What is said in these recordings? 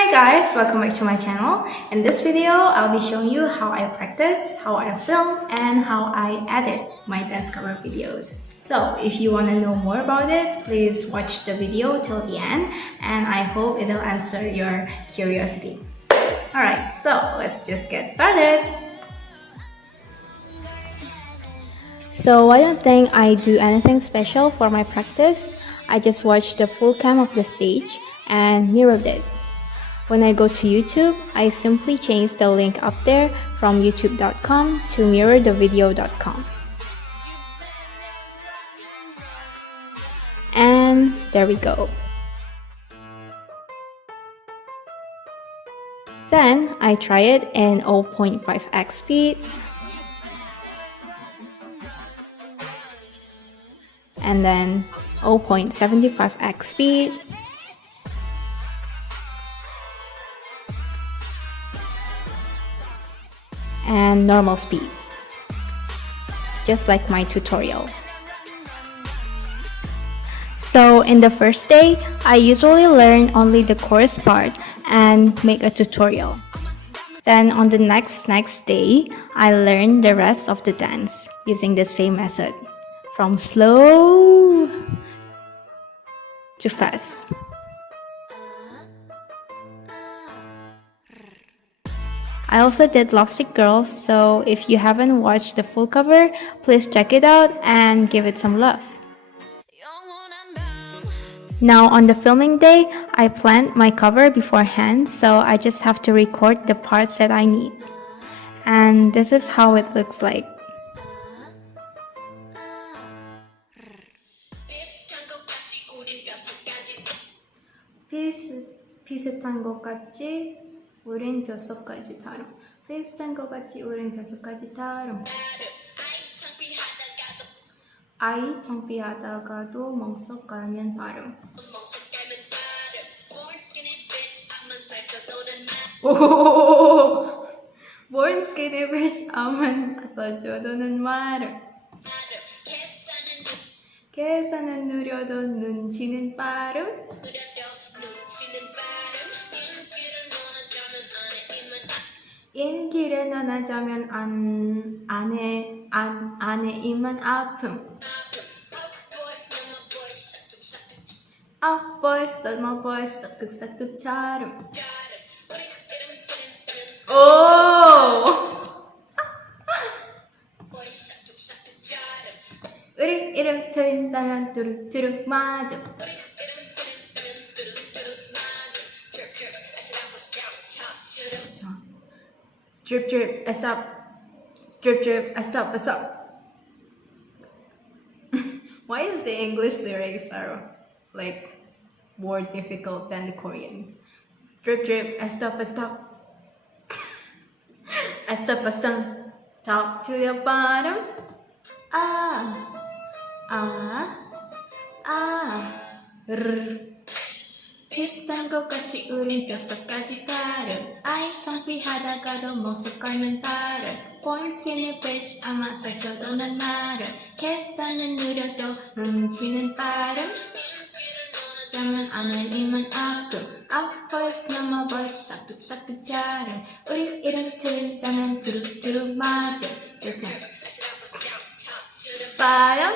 Hi guys, welcome back to my channel. In this video, I'll be showing you how I practice, how I film, and how I edit my dance cover videos. So if you want to know more about it, please watch the video till the end and I hope it'll answer your curiosity. Alright, so let's just get started. So I don't think I do anything special for my practice. I just watch the full cam of the stage and mirrored it. When I go to YouTube, I simply change the link up there from youtube.com to mirrorthevideo.com. And there we go. Then I try it in 0.5x speed. And then 0.75x speed. And normal speed, just like my tutorial. So in the first day, I usually learn only the chorus part and make a tutorial. Then on the next day, I learn the rest of the dance using the same method, from slow to fast. I also did Lovesick Girls, so if you haven't watched the full cover, please check it out and give it some love. Now on the filming day, I planned my cover beforehand, so I just have to record the parts that I need. And this is how it looks like. 비슷한 것 같이 우린 뼛속까지 다름. 비슷한 것 같이 우린 뼛속까지 다름. 아이 창피하다가도 멍석 깔면 바름. 오, born skinny bitch 아만 써줘도는 말음. 계산은 느려도 눈치는 빠름. 인기를 논하자면 안에 입만 아픔. Up boys, my boys, 싹둑싹둑 차름. 오! 우리 이름 틀린다면 뚜룩뚜룩 맞아. Drip drip, I stop. Drip drip, I stop. What's up? Why is the English lyrics are like more difficult than the Korean? Drip drip, I stop. I stop. Top to the bottom. 비슷한 것 같이 우린 뼛속까지 다름. 아이 창피하다가도 모습 걸면 다름. Born skinny bitch 아마 설쳐도 난 마름. 계산은 느려도 눈치는 빠름. 잠은 안에 입만 아픔. Out boys, my boys, 싹둑싹둑 자름. 우리 이름 틀린다면 두룩두룩 맞음. 빠름.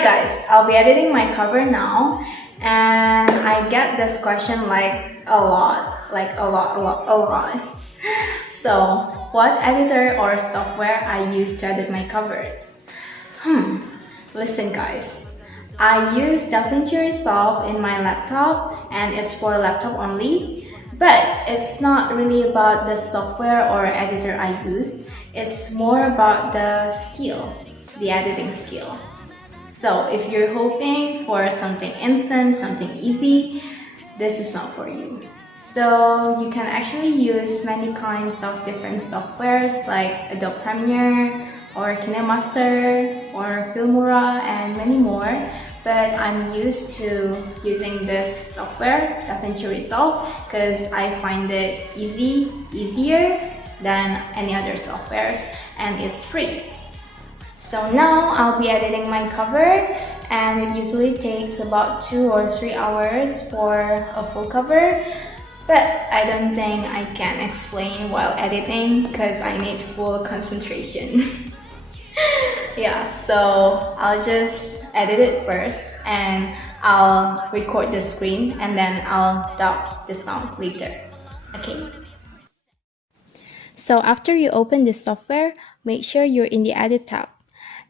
Alright guys, I'll be editing my cover now, and I get this question like a lot. So, what editor or software I use to edit my covers? Listen guys, I use DaVinci Resolve in my laptop and it's for laptop only, but it's not really about the software or editor I use, it's more about the skill, the editing skill. So if you're hoping for something instant, something easy, this is not for you. So you can actually use many kinds of different softwares like Adobe Premiere or KineMaster or Filmora and many more. But I'm used to using this software, DaVinci Resolve, because I find it easier than any other softwares, and it's free. So now I'll be editing my cover, and it usually takes about 2 or 3 hours for a full cover, but I don't think I can explain while editing because I need full concentration. Yeah, so I'll just edit it first and I'll record the screen and then I'll dub the sound later. Okay. So after you open this software, make sure you're in the Edit tab.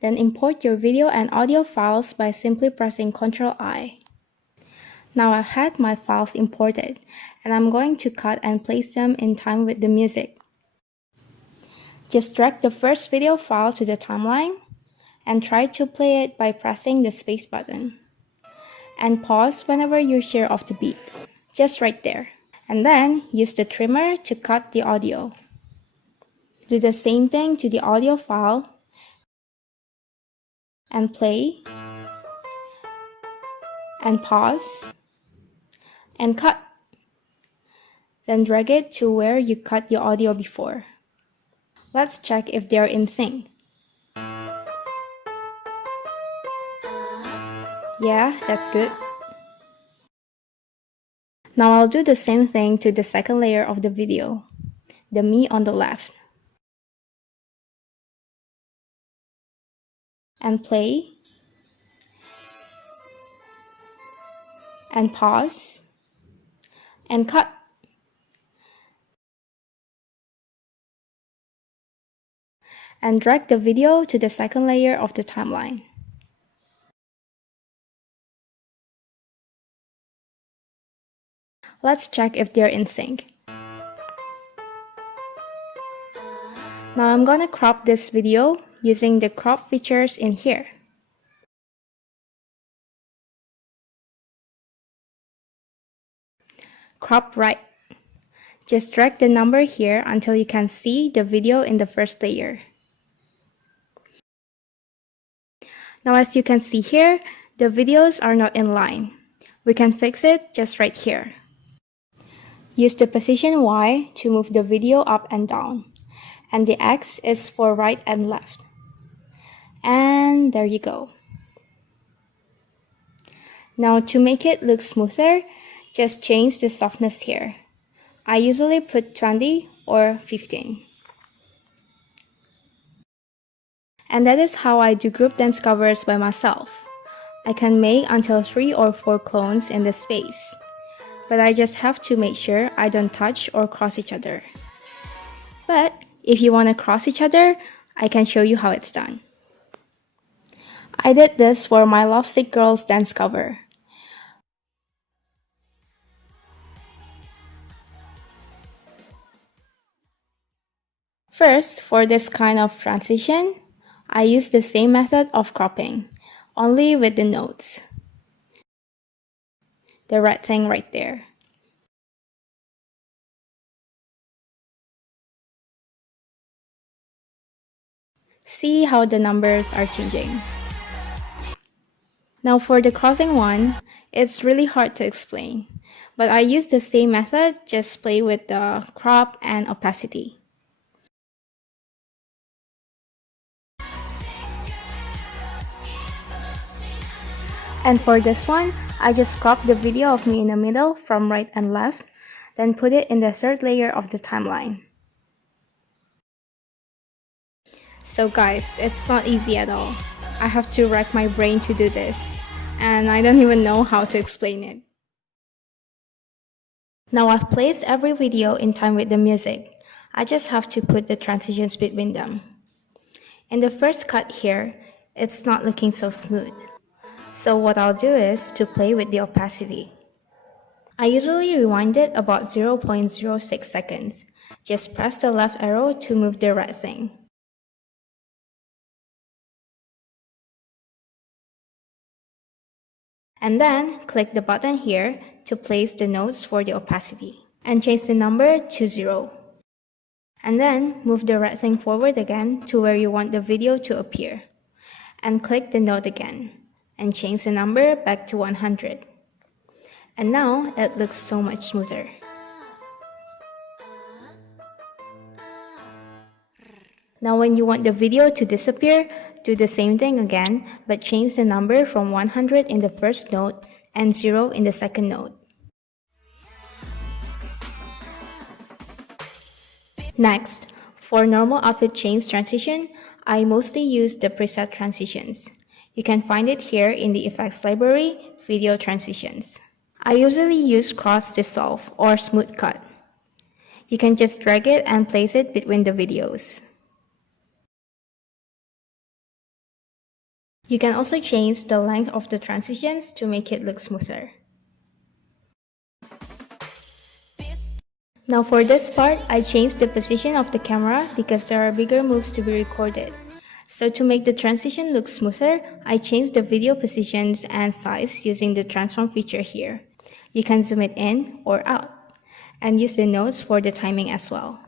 Then import your video and audio files by simply pressing Ctrl-I. Now I've had my files imported, and I'm going to cut and place them in time with the music. Just drag the first video file to the timeline, and try to play it by pressing the space button. And pause whenever you're sure of the beat, just right there. And then use the trimmer to cut the audio. Do the same thing to the audio file, and play, and pause, and cut. Then drag it to where you cut the audio before. Let's check if they're in sync. Yeah, that's good. Now I'll do the same thing to the second layer of the video, the me on the left. And play, and pause, and cut. And drag the video to the second layer of the timeline. Let's check if they're in sync. Now I'm gonna crop this video using the crop features in here. Crop right. Just drag the number here until you can see the video in the first layer. Now as you can see here, the videos are not in line. We can fix it just right here. Use the position Y to move the video up and down, and the X is for right and left. And there you go. Now to make it look smoother, just change the softness here. I usually put 20 or 15. And that is how I do group dance covers by myself. I can make until 3 or 4 clones in the space, but I just have to make sure I don't touch or cross each other. But if you want to cross each other, I can show you how it's done. I did this for my Lovesick Girls dance cover. First, for this kind of transition, I use the same method of cropping, only with the notes. The red thing right there. See how the numbers are changing. Now for the crossing one, it's really hard to explain, but I use the same method, just play with the crop and opacity. And for this one, I just cropped the video of me in the middle from right and left, then put it in the third layer of the timeline. So guys, it's not easy at all. I have to rack my brain to do this, and I don't even know how to explain it. Now I've placed every video in time with the music. I just have to put the transitions between them. In the first cut here, it's not looking so smooth. So what I'll do is to play with the opacity. I usually rewind it about 0.06 seconds. Just press the left arrow to move the red thing. And then click the button here to place the notes for the opacity and change the number to 0. And then move the red thing forward again to where you want the video to appear. And click the note again and change the number back to 100. And now it looks so much smoother. Now when you want the video to disappear, do the same thing again, but change the number from 100 in the first note and 0 in the second note. Next, for normal outfit change transition, I mostly use the preset transitions. You can find it here in the effects library, video transitions. I usually use cross dissolve or smooth cut. You can just drag it and place it between the videos. You can also change the length of the transitions to make it look smoother. Now for this part, I changed the position of the camera because there are bigger moves to be recorded. So to make the transition look smoother, I changed the video positions and size using the transform feature here. You can zoom it in or out and use the notes for the timing as well.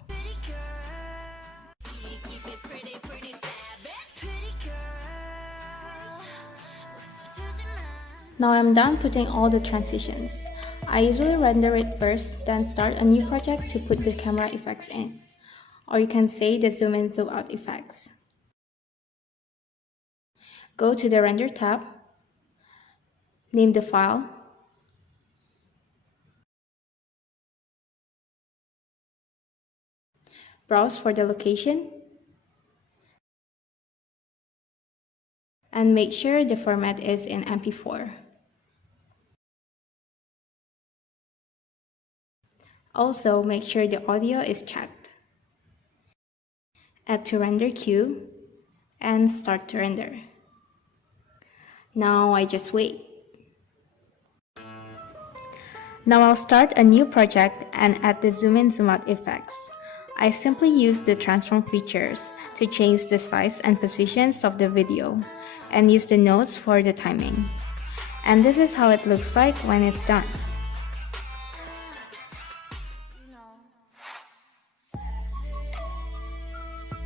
Now I'm done putting all the transitions. I usually render it first, then start a new project to put the camera effects in. Or you can say the zoom in, zoom out effects. Go to the render tab, name the file, browse for the location, and make sure the format is in MP4. Also, make sure the audio is checked. Add to render queue and start to render. Now I just wait. Now I'll start a new project and add the zoom in, zoom out effects. I simply use the transform features to change the size and positions of the video and use the notes for the timing. And this is how it looks like when it's done.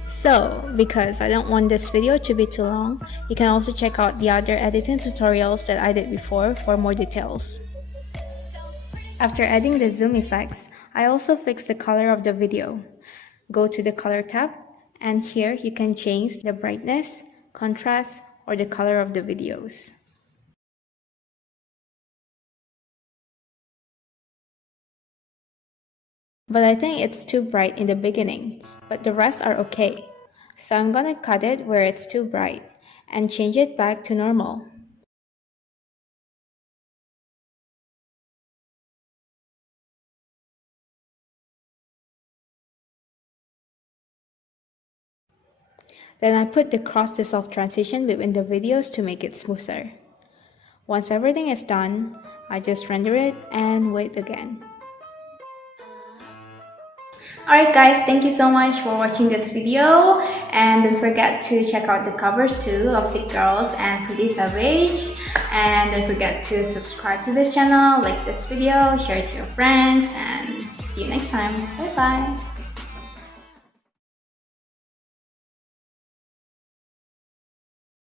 So, because I don't want this video to be too long, you can also check out the other editing tutorials that I did before for more details. After adding the zoom effects, I also fixed the color of the video. Go to the color tab, and here you can change the brightness, contrast, or the color of the videos. But I think it's too bright in the beginning, but the rest are okay. So I'm gonna cut it where it's too bright and change it back to normal. Then I put the cross dissolve transition between the videos to make it smoother. Once everything is done, I just render it and wait again. Alright guys, thank you so much for watching this video, and don't forget to check out the covers too, Lovesick Girls and Pretty Savage, and don't forget to subscribe to this channel, like this video, share it to your friends, and see you next time. Bye bye!